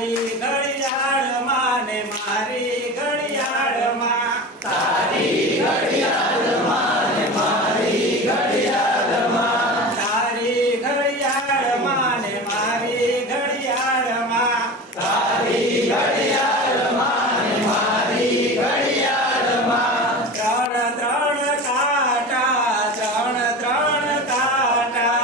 તારી ઘડિયાળમાં ને મારી ઘડિયાળમાં તારી ઘડિયાળમાં ને મારી ઘડિયાળમાં તારી ઘડિયાળમાં ને મારી ઘડિયાળમાં તારી ઘડિયાળમાં ને મારી ઘડિયાળમાં ત્રણ ત્રણ કાંટા ત્રણ ત્રણ કાંટા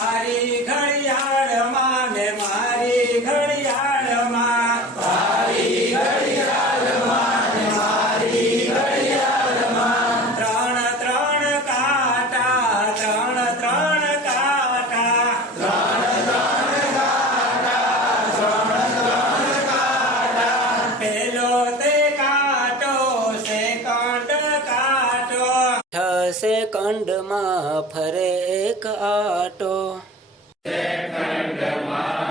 તારી ઘડિયાળમાં ને મારી ઘડિયાળમાં તારી ઘડિયાળમાં ને મારી ઘડિયાળમાં ત્રણ ત્રણ કાંટા ત્રણ ત્રણ કાંટા પેલો તે કાંટો સેકન્ડ કાંટો 6 સેકન્ડમાં ફરે એક આટો સેકન્ડમાં